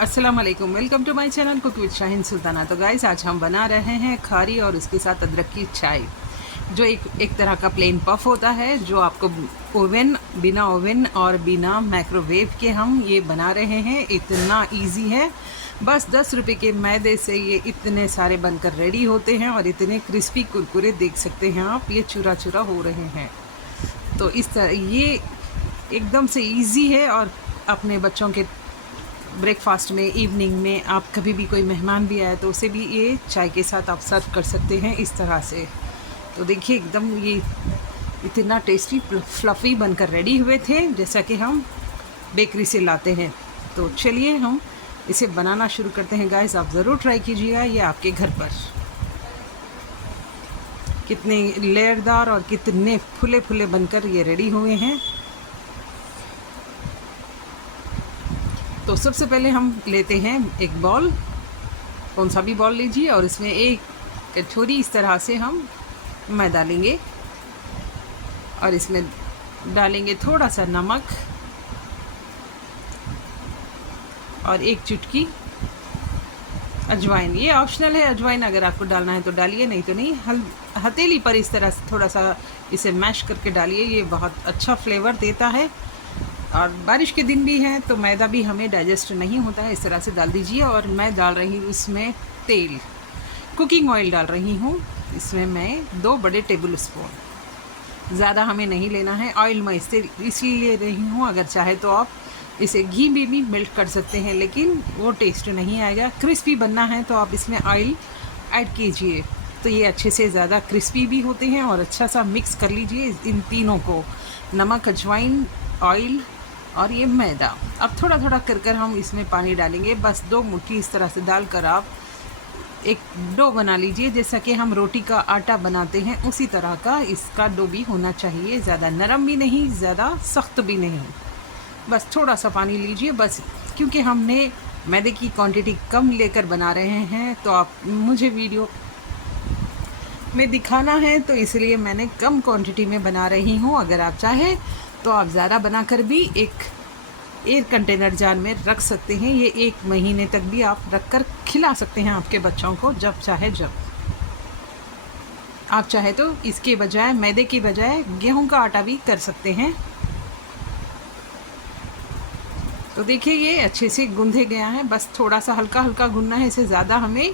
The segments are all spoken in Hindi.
अस्सलाम वालेकुम, welcome to my channel cook with Shaheen Sultana. तो गाइस आज हम बना रहे हैं खारी और उसके साथ अदरक की चाय, जो एक तरह का प्लेन पफ होता है, जो आपको बिना ओवन और बिना माइक्रोवेव के हम ये बना रहे हैं। इतना इजी है, बस 10 रुपये के मैदे से ये इतने सारे बनकर रेडी होते हैं और इतने क्रिस्पी कुरकुरे देख सकते हैं आप, ये चूरा चूरा हो रहे हैं। तो इस तरह ये एकदम से इजी है और अपने बच्चों के ब्रेकफास्ट में, इवनिंग में, आप कभी भी कोई मेहमान भी आए तो उसे भी ये चाय के साथ आप सर्व कर सकते हैं इस तरह से। तो देखिए एकदम ये इतना टेस्टी फ्लफ़ी बनकर रेडी हुए थे, जैसा कि हम बेकरी से लाते हैं। तो चलिए हम इसे बनाना शुरू करते हैं गाइस। आप ज़रूर ट्राई कीजिएगा ये आपके घर पर। कितने लेयरदार और कितने फुले फुले बनकर ये रेडी हुए हैं। तो सबसे पहले हम लेते हैं एक बॉल, कौन सा भी बॉल लीजिए, और इसमें एक कटोरी इस तरह से हम मैदा लेंगे और इसमें डालेंगे थोड़ा सा नमक और एक चुटकी अजवाइन। ये ऑप्शनल है, अजवाइन अगर आपको डालना है तो डालिए, नहीं तो नहीं। हथेली पर इस तरह से थोड़ा सा इसे मैश करके डालिए, ये बहुत अच्छा फ्लेवर देता है। और बारिश के दिन भी हैं तो मैदा भी हमें डाइजेस्ट नहीं होता है, इस तरह से डाल दीजिए। और मैं डाल रही हूँ इसमें तेल, कुकिंग ऑयल डाल रही हूँ इसमें मैं 2 बड़े टेबल स्पून। ज़्यादा हमें नहीं लेना है ऑयल, मैं इसलिए ले रही हूँ। अगर चाहे तो आप इसे घी में भी मेल्ट कर सकते हैं, लेकिन वो टेस्ट नहीं आएगा। क्रिस्पी बनना है तो आप इसमें ऑयल ऐड कीजिए, तो ये अच्छे से ज़्यादा क्रिस्पी भी होते हैं। और अच्छा सा मिक्स कर लीजिए इन तीनों को, नमक, अजवाइन, ऑयल और ये मैदा। अब थोड़ा थोड़ा कर हम इसमें पानी डालेंगे, बस 2 मुट्ठी इस तरह से डालकर आप एक डो बना लीजिए, जैसा कि हम रोटी का आटा बनाते हैं उसी तरह का इसका डो भी होना चाहिए। ज़्यादा नरम भी नहीं, ज़्यादा सख्त भी नहीं, बस थोड़ा सा पानी लीजिए बस। क्योंकि हमने मैदे की क्वांटिटी कम लेकर बना रहे हैं, तो आप मुझे वीडियो में दिखाना है, तो इसलिए मैंने कम क्वांटिटी में बना रही हूँ। अगर आप चाहें तो आप ज़्यादा बनाकर भी एक एयर कंटेनर जार में रख सकते हैं। ये 1 महीने तक भी आप रख कर खिला सकते हैं आपके बच्चों को, जब चाहे जब आप चाहे तो इसके बजाय, मैदे के बजाय गेहूं का आटा भी कर सकते हैं। तो देखिए ये अच्छे से गूंधे गया है, बस थोड़ा सा हल्का हल्का गूंदना है, इसे ज़्यादा हमें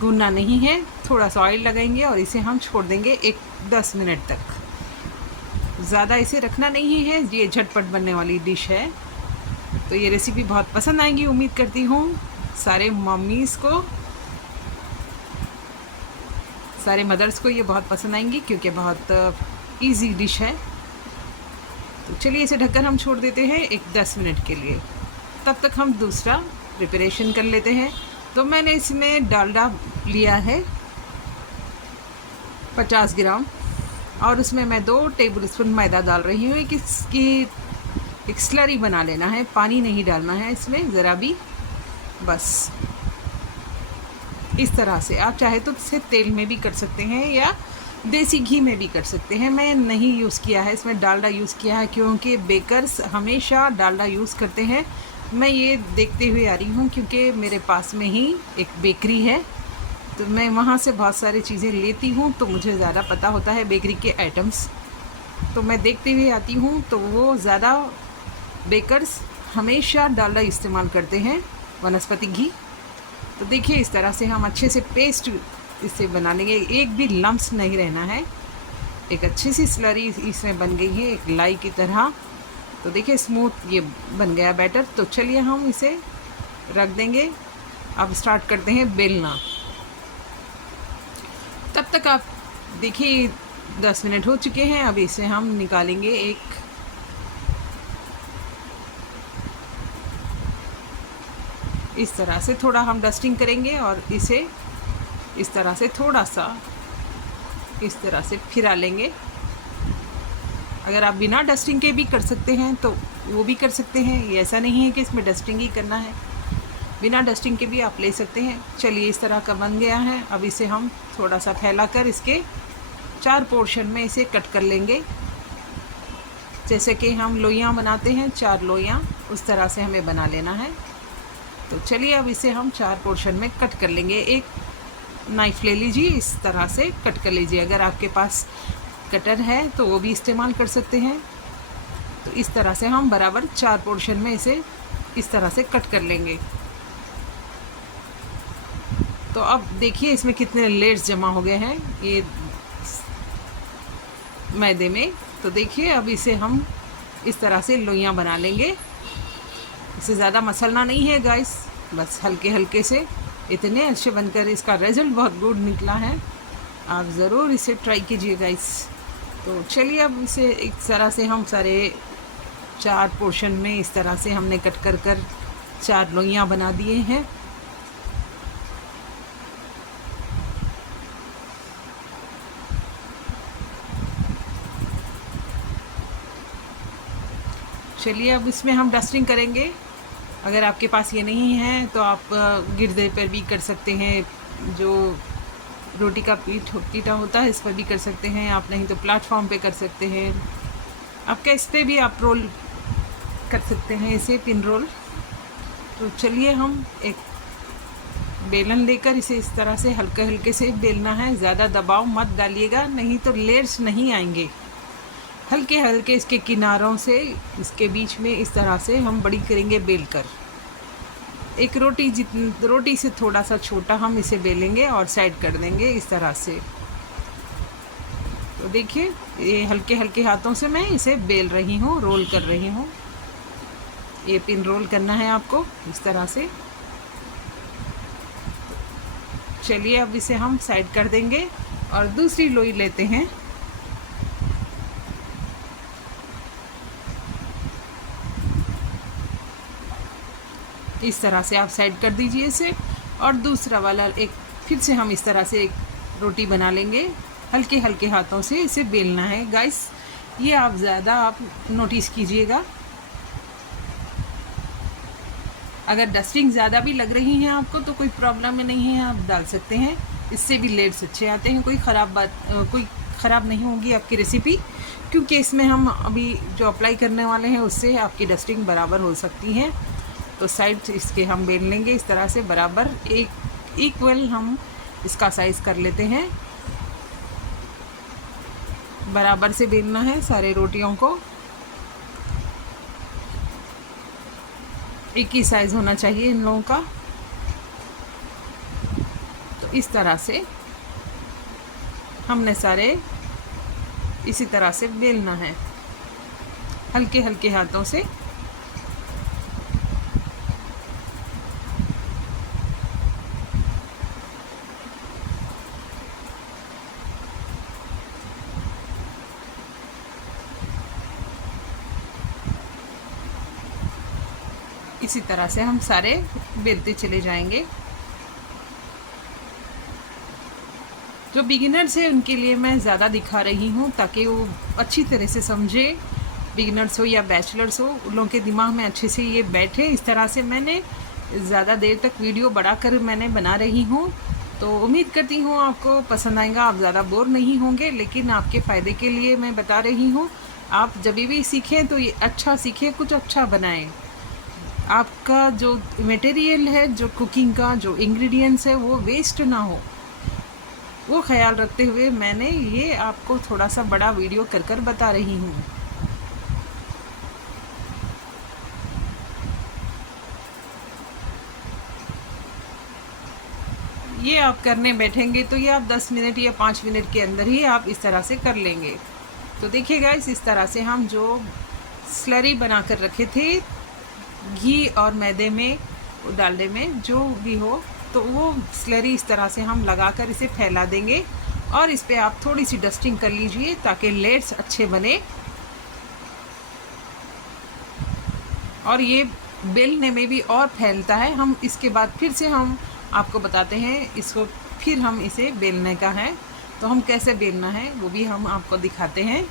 गूंदना नहीं है। थोड़ा सा ऑयल लगाएंगे और इसे हम छोड़ देंगे 10 मिनट तक। ज़्यादा इसे रखना नहीं है, ये झटपट बनने वाली डिश है। तो ये रेसिपी बहुत पसंद आएगी, उम्मीद करती हूँ सारे मम्मीज़ को, सारे मदर्स को ये बहुत पसंद आएंगी, क्योंकि बहुत इजी डिश है। तो चलिए इसे ढककर हम छोड़ देते हैं 10 मिनट के लिए। तब तक हम दूसरा प्रिपरेशन कर लेते हैं। तो मैंने इसमें डालडा लिया है 50 ग्राम, और उसमें मैं 2 टेबल स्पून मैदा डाल रही हूँ। इसकी एक स्लरी बना लेना है, पानी नहीं डालना है इसमें ज़रा भी, बस इस तरह से। आप चाहे तो इसे तेल में भी कर सकते हैं या देसी घी में भी कर सकते हैं। मैं नहीं यूज़ किया है, इसमें डालडा यूज़ किया है, क्योंकि बेकर्स हमेशा डालडा यूज़ करते हैं। मैं ये देखते हुए आ रही हूँ, क्योंकि मेरे पास में ही एक बेकरी है, तो मैं वहाँ से बहुत सारी चीज़ें लेती हूँ, तो मुझे ज़्यादा पता होता है बेकरी के आइटम्स। तो मैं देखते हुए आती हूँ, तो वो ज़्यादा बेकर्स हमेशा डालडा इस्तेमाल करते हैं, वनस्पति घी। तो देखिए इस तरह से हम अच्छे से पेस्ट इसे बना लेंगे, एक भी लम्स नहीं रहना है। एक अच्छी सी स्लरी इसमें बन गई है, एक लाई की तरह। तो देखिए स्मूथ ये बन गया बैटर। तो चलिए हम इसे रख देंगे। अब स्टार्ट करते हैं बेलना। तब तक आप देखिए 10 मिनट हो चुके हैं। अब इसे हम निकालेंगे इस तरह से, थोड़ा हम डस्टिंग करेंगे और इसे इस तरह से थोड़ा सा इस तरह से फिरा लेंगे। अगर आप बिना डस्टिंग के भी कर सकते हैं तो वो भी कर सकते हैं, ये ऐसा नहीं है कि इसमें डस्टिंग ही करना है, बिना डस्टिंग के भी आप ले सकते हैं। चलिए इस तरह का बन गया है। अब इसे हम थोड़ा सा फैला कर इसके 4 पोर्शन में इसे कट कर लेंगे। जैसे कि हम लोइयाँ बनाते हैं 4 लोइयाँ, उस तरह से हमें बना लेना है। तो चलिए अब इसे हम 4 पोर्शन में कट कर लेंगे। एक नाइफ़ ले लीजिए, इस तरह से कट कर लीजिए। अगर आपके पास कटर है तो वो भी इस्तेमाल कर सकते हैं। तो इस तरह से हम बराबर 4 पोर्शन में इसे इस तरह से कट कर लेंगे। तो अब देखिए इसमें कितने लेयर्स जमा हो गए हैं ये मैदे में। तो देखिए अब इसे हम इस तरह से लोइयाँ बना लेंगे। इसे ज़्यादा मसलना नहीं है गाइस, बस हल्के हल्के से। इतने अच्छे बनकर इसका रिज़ल्ट बहुत गुड निकला है। आप ज़रूर इसे ट्राई कीजिए गाइस। तो चलिए अब इसे एक तरह से हम सारे 4 पोर्शन में इस तरह से हमने कट कर 4 लोइयाँ बना दिए हैं। चलिए अब इसमें हम डस्टिंग करेंगे। अगर आपके पास ये नहीं है तो आप गिरदे पर भी कर सकते हैं, जो रोटी का पीठा होता है इस पर भी कर सकते हैं आप, नहीं तो प्लेटफॉर्म पे कर सकते हैं आप, इस पे भी आप रोल कर सकते हैं, इसे पिन रोल। तो चलिए हम एक बेलन लेकर इसे इस तरह से हल्के हल्के से बेलना है। ज़्यादा दबाव मत डालिएगा, नहीं तो लेयर्स नहीं आएंगे। हल्के हल्के इसके किनारों से इसके बीच में इस तरह से हम बड़ी करेंगे बेल कर। एक रोटी से थोड़ा सा छोटा हम इसे बेलेंगे और साइड कर देंगे इस तरह से। तो देखिए ये हल्के हल्के हाथों से मैं इसे बेल रही हूँ, रोल कर रही हूँ। ये पिन रोल करना है आपको इस तरह से। चलिए अब इसे हम साइड कर देंगे और दूसरी लोई लेते हैं। इस तरह से आप साइड कर दीजिए इसे, और दूसरा वाला एक फिर से हम इस तरह से एक रोटी बना लेंगे। हल्के हल्के हाथों से इसे बेलना है गाइस, ये आप ज़्यादा आप नोटिस कीजिएगा। अगर डस्टिंग ज़्यादा भी लग रही है आपको तो कोई प्रॉब्लम नहीं है, आप डाल सकते हैं, इससे भी लेयर्स अच्छे आते हैं। कोई ख़राब नहीं होगी आपकी रेसिपी, क्योंकि इसमें हम अभी जो अप्लाई करने वाले हैं उससे आपकी डस्टिंग बराबर हो सकती है। तो साइड इसके हम बेल लेंगे इस तरह से बराबर, एक इक्वल हम इसका साइज़ कर लेते हैं। बराबर से बेलना है सारे रोटियों को, एक ही साइज़ होना चाहिए इन लोगों का। तो इस तरह से हमने सारे इसी तरह से बेलना है हल्के हल्के हाथों से। इसी तरह से हम सारे बेलते चले जाएंगे। जो बिगिनर्स है उनके लिए मैं ज़्यादा दिखा रही हूँ ताकि वो अच्छी तरह से समझे, बिगिनर्स हो या बैचलर्स हो, उन लोगों के दिमाग में अच्छे से ये बैठे। इस तरह से मैंने ज़्यादा देर तक वीडियो बढ़ाकर मैंने बना रही हूँ। तो उम्मीद करती हूँ आपको पसंद आएगा, आप ज़्यादा बोर नहीं होंगे, लेकिन आपके फ़ायदे के लिए मैं बता रही हूँ। आप जब भी सीखें तो ये अच्छा सीखें, कुछ अच्छा बनाएं। आपका जो मटेरियल है, जो कुकिंग का जो इंग्रेडिएंट्स है वो वेस्ट ना हो, वो ख्याल रखते हुए मैंने ये आपको थोड़ा सा बड़ा वीडियो कर बता रही हूँ। ये आप करने बैठेंगे तो ये आप 10 मिनट या 5 मिनट के अंदर ही आप इस तरह से कर लेंगे। तो देखिए गाइस, इस तरह से हम जो स्लरी बना कर रखे थे घी और मैदे में, डालडे में, जो भी हो, तो वो स्लरी इस तरह से हम लगाकर इसे फैला देंगे और इस पे आप थोड़ी सी डस्टिंग कर लीजिए ताकि लेयर्स अच्छे बने। और ये बेलने में भी और फैलता है। हम इसके बाद फिर से हम आपको बताते हैं, इसको फिर हम इसे बेलने का है, तो हम कैसे बेलना है वो भी हम आपको दिखाते हैं।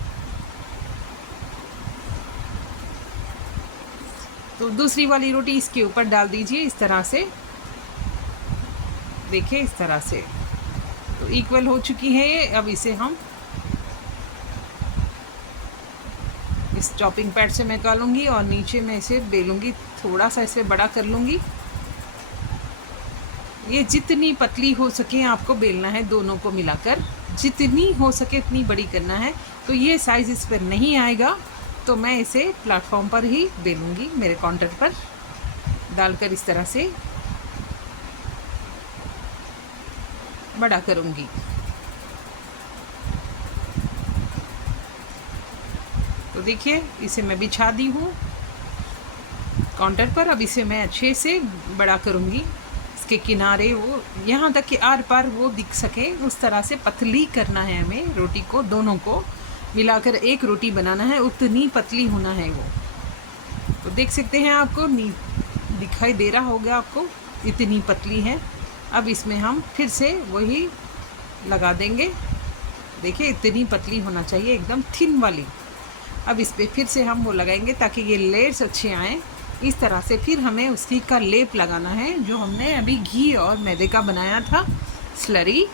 तो दूसरी वाली रोटी इसके ऊपर डाल दीजिए इस तरह से, देखिए इस तरह से। तो इक्वल हो चुकी है ये। अब इसे हम इस चॉपिंग पैड से निकालूंगी और नीचे मैं इसे बेलूंगी, थोड़ा सा इसे बड़ा कर लूँगी ये जितनी पतली हो सके आपको बेलना है, दोनों को मिलाकर जितनी हो सके उतनी बड़ी करना है। तो ये साइज़ इस पर नहीं आएगा तो मैं इसे प्लेटफॉर्म पर ही बेलूँगी, मेरे काउंटर पर डालकर इस तरह से बड़ा करूँगी। तो देखिए इसे मैं बिछा दी हूँ काउंटर पर। अब इसे मैं अच्छे से बड़ा करूँगी, इसके किनारे वो यहाँ तक कि आर पार वो दिख सके उस तरह से पतली करना है हमें। रोटी को दोनों को मिलाकर एक रोटी बनाना है, उतनी पतली होना है वो। तो देख सकते हैं, आपको दिखाई दे रहा होगा आपको, इतनी पतली है। अब इसमें हम फिर से वही लगा देंगे। देखिए इतनी पतली होना चाहिए, एकदम थिन वाली। अब इस पर फिर से हम वो लगाएंगे ताकि ये लेयर्स अच्छे आएँ। इस तरह से फिर हमें उसी का लेप लगाना है जो हमने अभी घी और मैदे का बनाया था स्लरी।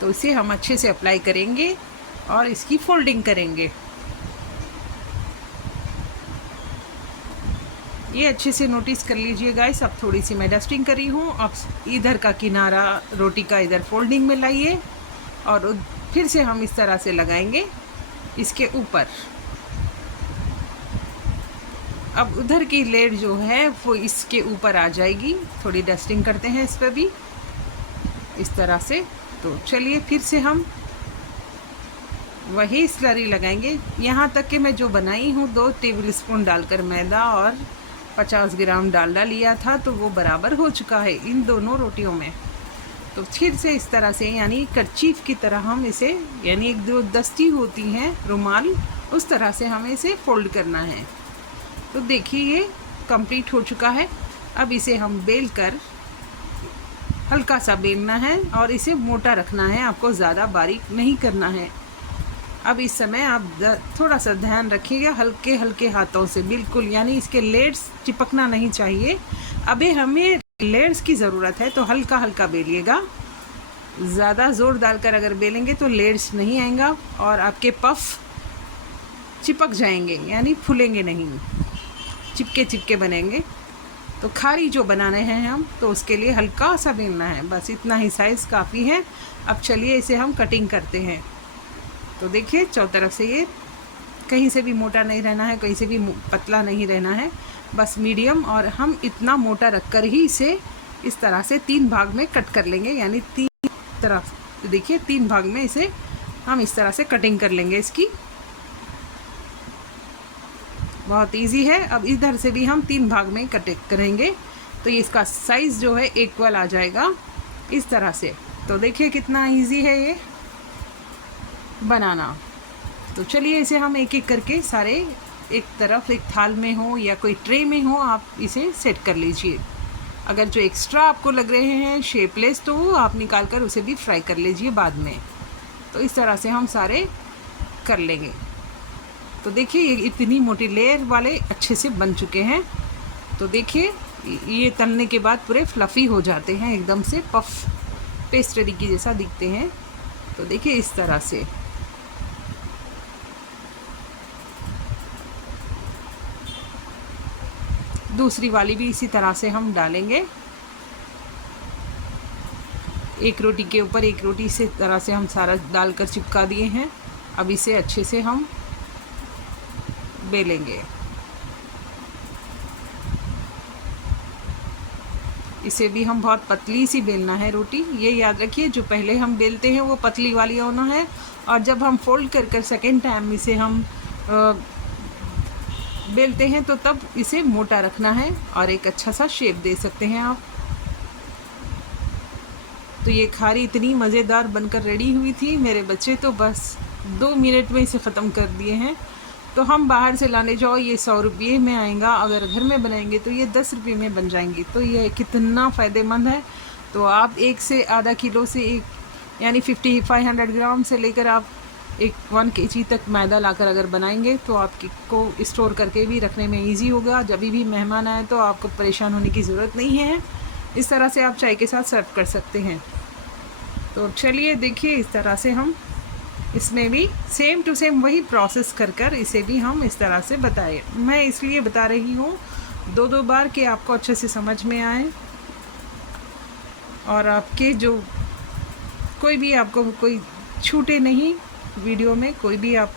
तो इसे हम अच्छे से अप्लाई करेंगे और इसकी फोल्डिंग करेंगे। ये अच्छे से नोटिस कर लीजिए गाइस। अब थोड़ी सी मैं डस्टिंग करी हूँ। अब इधर का किनारा रोटी का इधर फोल्डिंग में लाइए और फिर से हम इस तरह से लगाएंगे इसके ऊपर। अब उधर की लेयर जो है वो इसके ऊपर आ जाएगी। थोड़ी डस्टिंग करते हैं इस पर भी इस तरह से। तो चलिए फिर से हम वही स्लरी लगाएंगे। यहाँ तक कि मैं जो बनाई हूँ 2 टेबलस्पून डालकर मैदा और 50 ग्राम डालडा लिया था, तो वो बराबर हो चुका है इन दोनों रोटियों में। तो फिर से इस तरह से, यानी कर्चीफ की तरह हम इसे, यानी एक दो दस्ती होती हैं रुमाल, उस तरह से हमें इसे फोल्ड करना है। तो देखिए ये कंप्लीट हो चुका है। अब इसे हम बेल कर हल्का सा बेलना है और इसे मोटा रखना है, आपको ज़्यादा बारीक नहीं करना है। अब इस समय आप थोड़ा सा ध्यान रखिएगा, हल्के हल्के हाथों से, बिल्कुल, यानी इसके लेयर्स चिपकना नहीं चाहिए। अभी हमें लेयर्स की ज़रूरत है तो हल्का हल्का बेलिएगा। ज़्यादा ज़ोर डालकर अगर बेलेंगे तो लेयर्स नहीं आएगा और आपके पफ चिपक जाएंगे, यानी फूलेंगे नहीं, चिपके चिपके बनेंगे। तो खारी जो बनाने हैं हम, तो उसके लिए हल्का सा बेलना है, बस इतना ही साइज़ काफ़ी है। अब चलिए इसे हम कटिंग करते हैं। तो देखिए चौतरफ से ये कहीं से भी मोटा नहीं रहना है, कहीं से भी पतला नहीं रहना है, बस मीडियम। और हम इतना मोटा रखकर ही इसे इस तरह से 3 भाग में कट कर लेंगे, यानी 3 तरफ। तो देखिए 3 भाग में इसे हम इस तरह से कटिंग कर लेंगे इसकी। बहुत इजी है। अब इधर से भी हम 3 भाग में कट करेंगे तो ये इसका साइज़ जो है इक्वल आ जाएगा इस तरह से। तो देखिए कितना इजी है ये बनाना। तो चलिए इसे हम एक एक करके सारे एक तरफ, एक थाल में हो या कोई ट्रे में हो, आप इसे सेट कर लीजिए। अगर जो एक्स्ट्रा आपको लग रहे हैं शेपलेस, तो वो आप निकाल कर उसे भी फ्राई कर लीजिए बाद में। तो इस तरह से हम सारे कर लेंगे। तो देखिए ये इतनी मोटी लेयर वाले अच्छे से बन चुके हैं। तो देखिए ये तलने के बाद पूरे फ्लफ़ी हो जाते हैं, एकदम से पफ पेस्ट्री की जैसा दिखते हैं। तो देखिए इस तरह से। दूसरी वाली भी इसी तरह से हम डालेंगे, एक रोटी के ऊपर एक रोटी, इसी तरह से हम सारा डालकर चिपका दिए हैं। अब इसे अच्छे से हम बेलेंगे। इसे भी हम बहुत पतली सी बेलना है रोटी, ये याद रखिए। जो पहले हम बेलते हैं वो पतली वाली होना है, और जब हम फोल्ड कर सेकेंड टाइम इसे हम बेलते हैं तो तब इसे मोटा रखना है और एक अच्छा सा शेप दे सकते हैं आप। तो ये खारी इतनी मज़ेदार बनकर रेडी हुई थी, मेरे बच्चे तो बस 2 मिनट में इसे ख़त्म कर दिए हैं। तो हम बाहर से लाने जाओ ये 100 रुपये में आएगा, अगर घर में बनाएंगे तो ये 10 रुपये में बन जाएंगी। तो ये कितना फ़ायदेमंद है। तो आप 1 से आधा किलो से एक, यानी 500 ग्राम से लेकर आप 1 kg तक मैदा लाकर अगर बनाएंगे तो आपको स्टोर करके भी रखने में इजी होगा। जब भी मेहमान आए तो आपको परेशान होने की ज़रूरत नहीं है। इस तरह से आप चाय के साथ सर्व कर सकते हैं। तो चलिए देखिए इस तरह से हम इसमें भी सेम टू सेम वही प्रोसेस कर इसे भी हम इस तरह से बताए। मैं इसलिए बता रही हूँ 2-2 बार कि आपको अच्छे से समझ में आए और आपके जो कोई भी आपको कोई छूटे नहीं वीडियो में, कोई भी आप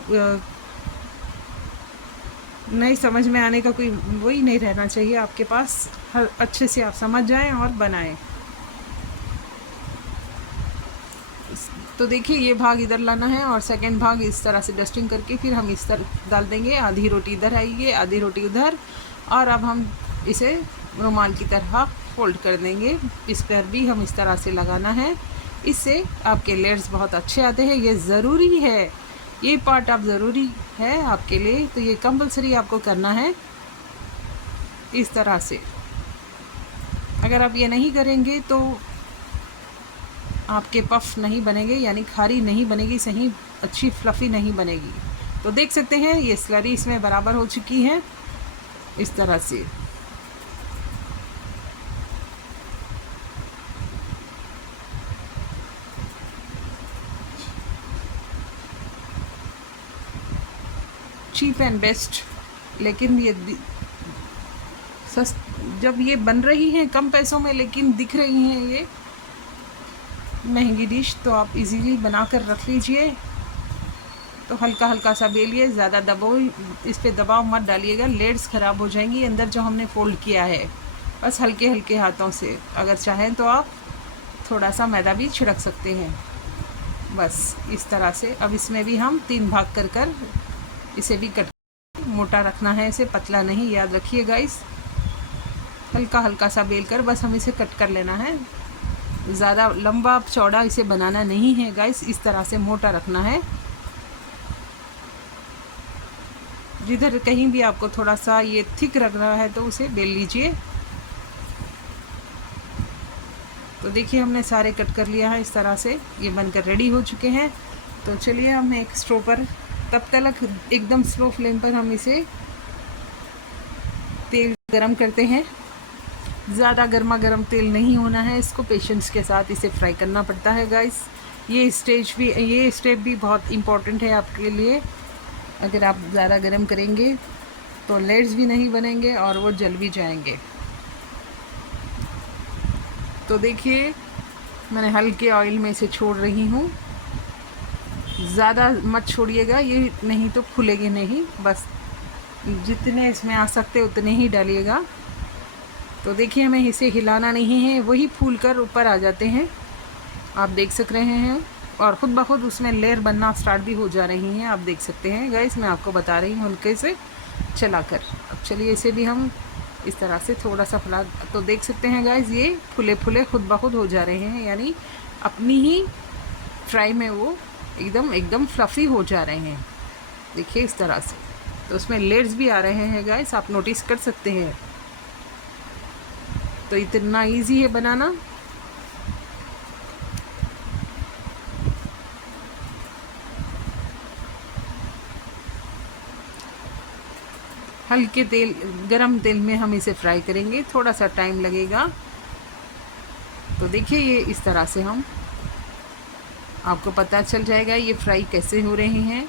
नहीं समझ में आने का कोई वही नहीं रहना चाहिए आपके पास, हर अच्छे से आप समझ जाएं और बनाएं। तो देखिए ये भाग इधर लाना है और सेकंड भाग इस तरह से डस्टिंग करके फिर हम इस तरह डाल देंगे, आधी रोटी इधर आएगी आधी रोटी उधर, और अब हम इसे रुमाल की तरह फोल्ड कर देंगे। इस पर भी हम इस तरह से लगाना है, इससे आपके लेयर्स बहुत अच्छे आते हैं। ये ज़रूरी है, ये पार्ट आप ज़रूरी है आपके लिए, तो ये कंपलसरी आपको करना है इस तरह से। अगर आप ये नहीं करेंगे तो आपके पफ नहीं बनेंगे, यानी खारी नहीं बनेगी, सही अच्छी फ्लफ़ी नहीं बनेगी। तो देख सकते हैं ये स्लरी इसमें बराबर हो चुकी है इस तरह से। चीप एंड बेस्ट, लेकिन ये जब ये बन रही हैं कम पैसों में लेकिन दिख रही हैं ये महंगी डिश, तो आप इजीली बना कर रख लीजिए। तो हल्का हल्का सा बेलिए, ज़्यादा दबाओ, इस पे दबाव मत डालिएगा, लेयर्स ख़राब हो जाएंगी अंदर जो हमने फोल्ड किया है। बस हल्के हल्के हाथों से, अगर चाहें तो आप थोड़ा सा मैदा भी छिड़क सकते हैं, बस इस तरह से। अब इसमें भी हम 3 भाग कर कर इसे भी कट, मोटा रखना है इसे, पतला नहीं, याद रखिए गाइस। हल्का हल्का सा बेल कर बस हम इसे कट कर लेना है, ज़्यादा लंबा चौड़ा इसे बनाना नहीं है गाइस, इस तरह से मोटा रखना है। जिधर कहीं भी आपको थोड़ा सा ये थिक रख रहा है तो उसे बेल लीजिए। तो देखिए हमने सारे कट कर लिया है इस तरह से, ये बनकर रेडी हो चुके हैं। तो चलिए हम एक स्टोव पर, तब तक एकदम स्लो फ्लेम पर हम इसे तेल गरम करते हैं। ज़्यादा गर्मा गर्म तेल नहीं होना है, इसको पेशेंस के साथ इसे फ्राई करना पड़ता है गाइस। ये स्टेप भी बहुत इम्पॉर्टेंट है आपके लिए। अगर आप ज़्यादा गर्म करेंगे तो लेयर्स भी नहीं बनेंगे और वो जल भी जाएंगे। तो देखिए मैंने हल्के ऑयल में इसे छोड़ रही हूँ, ज़्यादा मत छोड़िएगा, ये नहीं तो फूलेगी नहीं, बस जितने इसमें आ सकते उतने ही डालिएगा। तो देखिए हमें इसे हिलाना नहीं है, वही फूल कर ऊपर आ जाते हैं, आप देख सक रहे हैं, और ख़ुद ब खुद उसमें लेयर बनना स्टार्ट भी हो जा रही हैं, आप देख सकते हैं गाइस। मैं आपको बता रही हूँ हल्के से चलाकर। अब चलिए इसे भी हम इस तरह से थोड़ा सा फैला, तो देख सकते हैं गाइस ये फूले फूले खुद ब खुद हो जा रहे हैं, यानी अपनी ही फ्राई में वो एकदम फ्लफ़ी हो जा रहे हैं। देखिए इस तरह से, तो उसमें लेयर्स भी आ रहे हैं गाइस, आप नोटिस कर सकते हैं। तो इतना इजी है बनाना। हल्के तेल, गरम तेल में हम इसे फ्राई करेंगे, थोड़ा सा टाइम लगेगा। तो देखिए ये इस तरह से हम, आपको पता चल जाएगा ये फ्राई कैसे हो रहे हैं,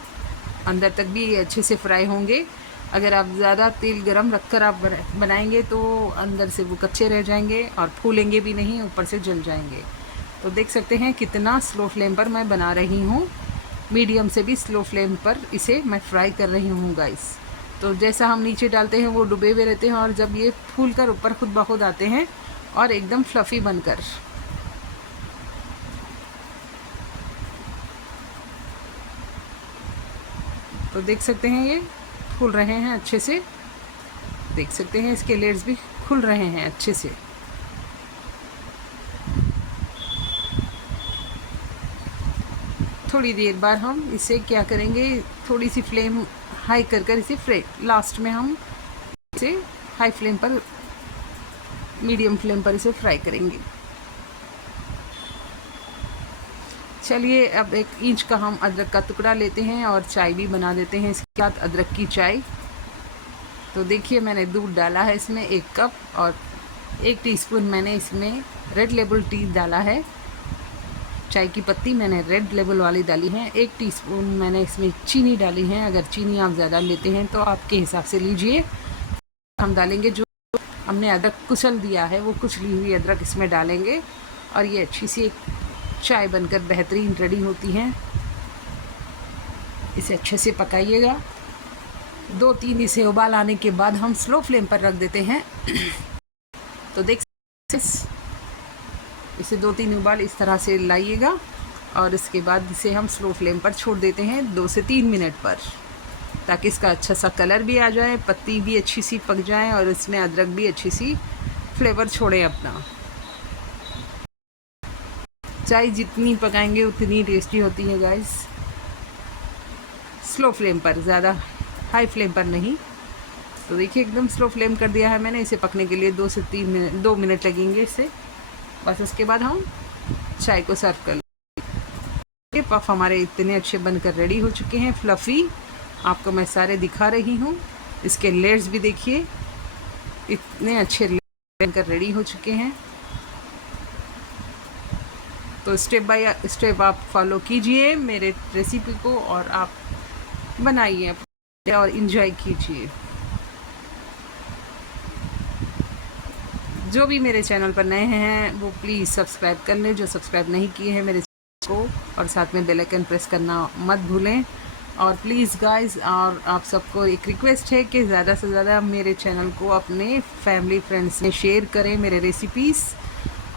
अंदर तक भी ये अच्छे से फ्राई होंगे। अगर आप ज़्यादा तेल गरम रखकर आप बनाएंगे तो अंदर से वो कच्चे रह जाएंगे और फूलेंगे भी नहीं, ऊपर से जल जाएंगे। तो देख सकते हैं कितना स्लो फ्लेम पर मैं बना रही हूँ, मीडियम से भी स्लो फ्लेम पर इसे मैं फ्राई कर रही हूँ गाइस। तो जैसा हम नीचे डालते हैं वो डूबे हुए रहते हैं, और जब ये फूल कर ऊपर खुद ब खुद आते हैं और एकदम फ्लफ़ी बनकर, तो देख सकते हैं ये फूल रहे हैं अच्छे से, देख सकते हैं इसके लेयर्स भी खुल रहे हैं अच्छे से। थोड़ी देर बाद हम इसे क्या करेंगे, थोड़ी सी फ्लेम हाई कर कर इसे लास्ट में हम इसे हाई फ्लेम पर, मीडियम फ्लेम पर इसे फ्राई करेंगे। चलिए अब 1 इंच का हम अदरक का टुकड़ा लेते हैं और चाय भी बना देते हैं इसके साथ, अदरक की चाय। तो देखिए मैंने दूध डाला है इसमें 1 कप, और 1 टीस्पून मैंने इसमें रेड लेबल टी डाला है, चाय की पत्ती मैंने रेड लेबल वाली डाली है। 1 टीस्पून मैंने इसमें चीनी डाली है, अगर चीनी आप ज़्यादा लेते हैं तो आपके हिसाब से लीजिए। हम डालेंगे जो हमने अदरक कुचल दिया है, वो कुचली हुई अदरक इसमें डालेंगे, और ये अच्छी सी एक चाय बनकर बेहतरीन रेडी होती है। इसे अच्छे से पकाइएगा। 2-3 इसे उबाल आने के बाद हम स्लो फ्लेम पर रख देते हैं। तो देख इसे 2-3 उबाल इस तरह से लाइएगा और इसके बाद इसे हम स्लो फ्लेम पर छोड़ देते हैं 2 से 3 मिनट पर, ताकि इसका अच्छा सा कलर भी आ जाए, पत्ती भी अच्छी सी पक जाए और इसमें अदरक भी अच्छी सी फ्लेवर छोड़े अपना। चाय जितनी पकाएंगे उतनी टेस्टी होती है गाइस। स्लो फ्लेम पर, ज़्यादा हाई फ्लेम पर नहीं। तो देखिए एकदम स्लो फ्लेम कर दिया है मैंने। इसे पकने के लिए 2 से 3 मिनट 2 मिनट लगेंगे इसे। बस उसके बाद हम चाय को सर्व कर लेंगे। पफ हमारे इतने अच्छे बनकर रेडी हो चुके हैं, फ्लफ़ी। आपको मैं सारे दिखा रही हूँ। इसके लेयर्स भी देखिए, इतने अच्छे बनकर रेडी हो चुके हैं। तो स्टेप बाय स्टेप आप फॉलो कीजिए मेरे रेसिपी को और आप बनाइए और इन्जॉय कीजिए। जो भी मेरे चैनल पर नए हैं वो प्लीज़ सब्सक्राइब कर लें, जो सब्सक्राइब नहीं किए हैं मेरे चैनल को, और साथ में बेल आइकन प्रेस करना मत भूलें। और प्लीज़ गाइस, और आप सबको एक रिक्वेस्ट है कि ज़्यादा से ज़्यादा मेरे चैनल को अपने फैमिली फ्रेंड्स में शेयर करें मेरे रेसिपीज़,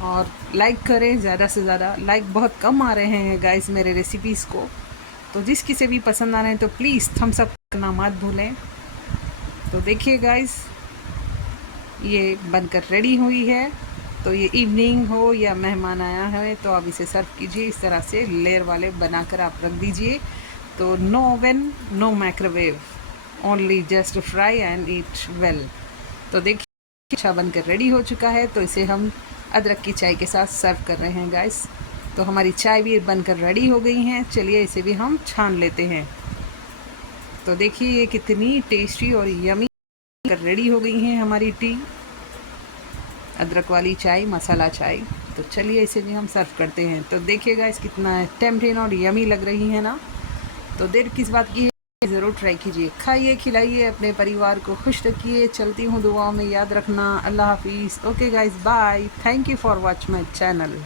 और लाइक करें ज़्यादा से ज़्यादा। लाइक बहुत कम आ रहे हैं गाइस मेरे रेसिपीज़ को, तो जिस किसी भी पसंद आ रहे हैं तो प्लीज़ थम्स अप करना मत भूलें। तो देखिए गाइस, ये बनकर रेडी हुई है। तो ये इवनिंग हो या मेहमान आया है तो आप इसे सर्व कीजिए इस तरह से, लेयर वाले बनाकर आप रख दीजिए। तो no oven, no microwave, only just fry and eat well. तो देखिए अच्छा बनकर रेडी हो चुका है। तो इसे हम अदरक की चाय के साथ सर्व कर रहे हैं गाइस। तो हमारी चाय भी बनकर रेडी हो गई हैं। चलिए इसे भी हम छान लेते हैं। तो देखिए ये कितनी टेस्टी और यमी रेडी हो गई हैं हमारी टी, अदरक वाली चाय, मसाला चाय। तो चलिए इसे भी हम सर्व करते हैं। तो देखिए गाइस कितना टेम्पटिंग और यमी लग रही है ना। तो देर किस बात की है, ज़रूर ट्राई कीजिए, खाइए, खिलाइए, अपने परिवार को खुश रखिए। चलती हूँ दुआओं में, याद रखना। अल्लाह हाफिज़। Okay guys, bye. Thank you for watch my channel.